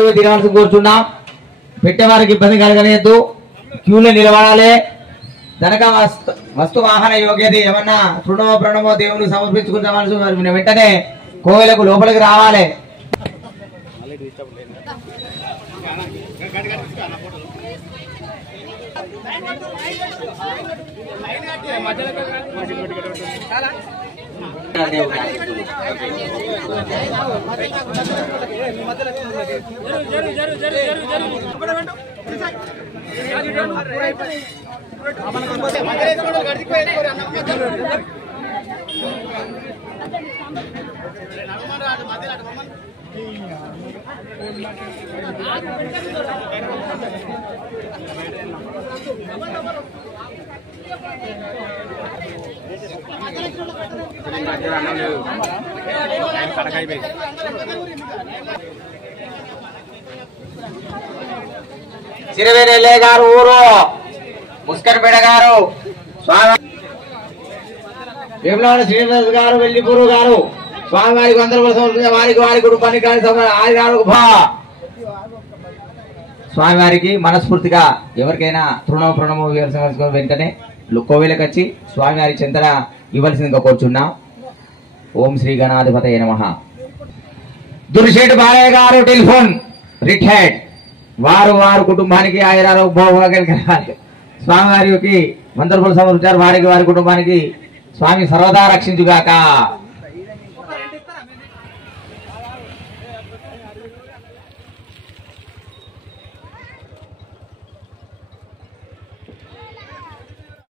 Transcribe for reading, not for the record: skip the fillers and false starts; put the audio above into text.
కొత్తగా తినవలసి కూర్చున్నాం. పెట్టేవారికి ఇబ్బంది కలగలేదు. క్యూలో నిలబడాలి. ధనక వస్తు వాహన యోగ్యత ఏమన్నా తృణమో ప్రణమో దేవునికి సమర్పించుకున్న వెంటనే కోవెలకు లోపలికి రావాలి. సిరివేరెల్లే గారు ఊరు ముస్కర్పేట గారు స్వామి వేములవాడ శ్రీనివాస్ గారు వెల్లిపూరు గారు స్వామి వారికి అందరూ వారికి వారి కుటుంబానికి స్వామి వారికి మనస్ఫూర్తిగా ఎవరికైనా తృణమో ప్రణమో సమర్పించుకుని వెంటనే కోవెలకు వచ్చి స్వామి వారి చెంతన ఇవ్వాల్సిందిగా కోరుచున్నాం. ఓం శ్రీ గణాధిపతయే నమః. దుర్శేటి బాలయ్య గారు టెలిఫోన్ రిటైర్డ్ వారు కుటుంబానికి ఆయురారోగ్యాలు కలగాలి. స్వామి వారికి 100 రూపాయలు సమర్పించారు. వారికి వారి కుటుంబానికి స్వామి సర్వదా రక్షించుగాక.